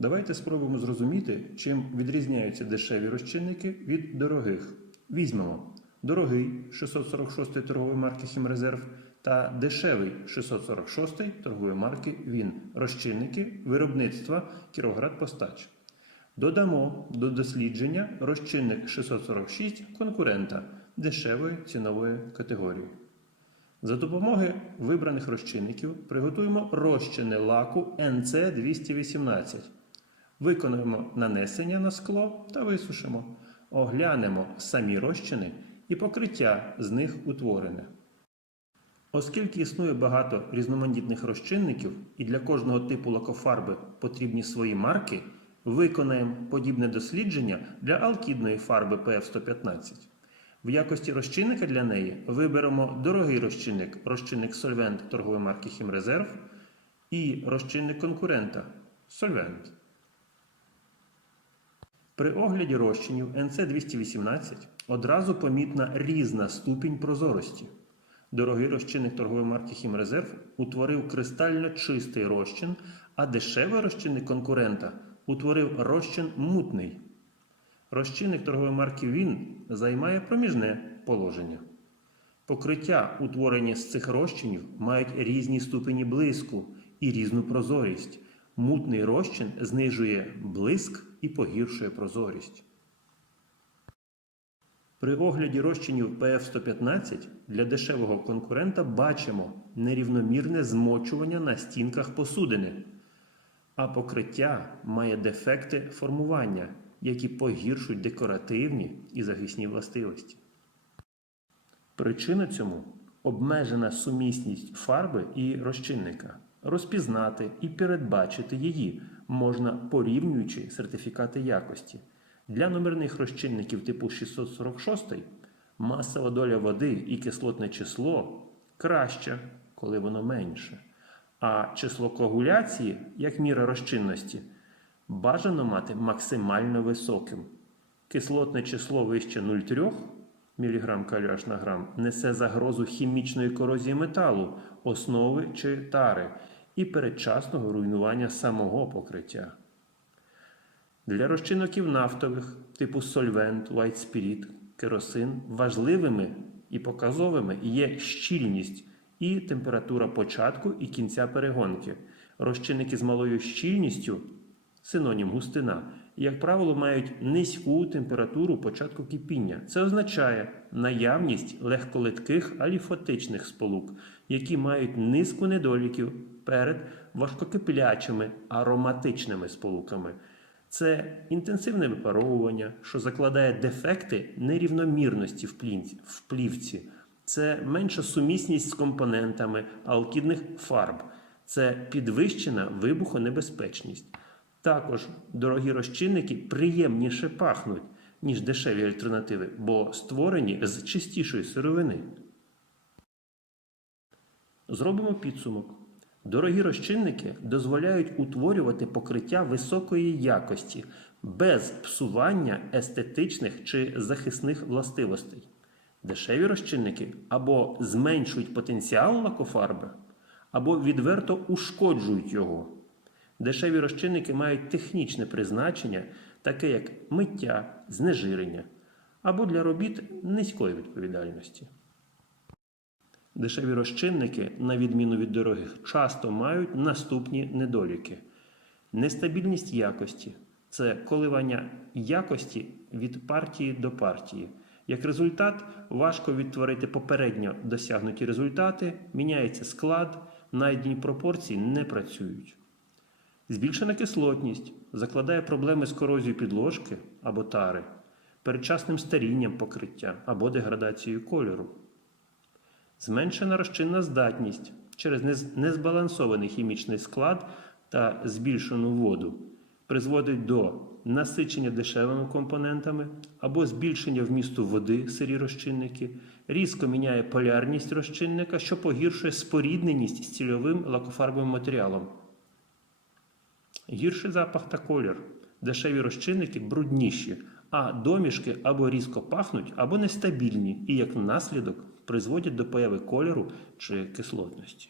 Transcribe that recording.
Давайте спробуємо зрозуміти, чим відрізняються дешеві розчинники від дорогих. Візьмемо дорогий 646 торгової марки Хімрезерв та дешевий 646 торгової марки Він. Розчинники виробництва Кіровград Постач. Додамо до дослідження розчинник 646 конкурента дешевої цінової категорії. За допомогою вибраних розчинників приготуємо розчини лаку NC218. Виконуємо нанесення на скло та висушимо. Оглянемо самі розчини і покриття з них утворене. Оскільки існує багато різноманітних розчинників і для кожного типу лакофарби потрібні свої марки, виконаємо подібне дослідження для алкідної фарби PF115. В якості розчинника для неї виберемо дорогий розчинник, розчинник Solvent торгової марки Хімрезерв і розчинник конкурента Solvent. При огляді розчинів NC218 одразу помітна різна ступінь прозорості. Дорогий розчинник торгової марки Хімрезерв утворив кристально чистий розчин, а дешевий розчинник конкурента утворив розчин мутний. Розчинник торгової марки Він займає проміжне положення. Покриття, утворені з цих розчинів, мають різні ступені блиску і різну прозорість. Мутний розчин знижує блиск і погіршує прозорість. При огляді розчинів PF115 для дешевого конкурента бачимо нерівномірне змочування на стінках посудини, а покриття має дефекти формування, які погіршують декоративні і захисні властивості. Причина цьому обмежена сумісність фарби і розчинника. Розпізнати і передбачити її можна порівнюючи сертифікати якості. Для номерних розчинників типу 646 масова доля води і кислотне число краще, коли воно менше. А число коагуляції, як міра розчинності, бажано мати максимально високим. Кислотне число вище 0,3 мг каліаш на грам несе загрозу хімічної корозії металу, основи чи тари і передчасного руйнування самого покриття. Для розчиноків нафтових типу сольвент, white spirit, керосин важливими і показовими є щільність і температура початку і кінця перегонки. Розчинники з малою щільністю, синонім густина, як правило, мають низьку температуру початку кипіння. Це означає наявність легколитких аліфотичних сполук, які мають низку недоліків перед важкокиплячими ароматичними сполуками. Це інтенсивне випаровування, що закладає дефекти нерівномірності в плівці. Це менша сумісність з компонентами алкідних фарб, це підвищена вибухонебезпечність. Також дорогі розчинники приємніше пахнуть, ніж дешеві альтернативи, бо створені з чистішої сировини. Зробимо підсумок. Дорогі розчинники дозволяють утворювати покриття високої якості без псування естетичних чи захисних властивостей. Дешеві розчинники або зменшують потенціал лакофарби, або відверто ушкоджують його. Дешеві розчинники мають технічне призначення, таке як миття, знежирення, або для робіт низької відповідальності. Дешеві розчинники, на відміну від дорогих, часто мають наступні недоліки: нестабільність якості це коливання якості від партії до партії. Як результат, важко відтворити попередньо досягнуті результати, міняється склад, найдені пропорції не працюють. Збільшена кислотність закладає проблеми з корозією підложки або тари, передчасним старінням покриття або деградацією кольору. Зменшена розчинна здатність через незбалансований хімічний склад та збільшену воду призводить до насичення дешевими компонентами або збільшення вмісту води сирі розчинники, різко міняє полярність розчинника, що погіршує спорідненість з цільовим лакофарбовим матеріалом. Гірший запах та колір. Дешеві розчинники брудніші, а домішки або різко пахнуть, або нестабільні і, як наслідок, призводять до появи кольору чи кислотності.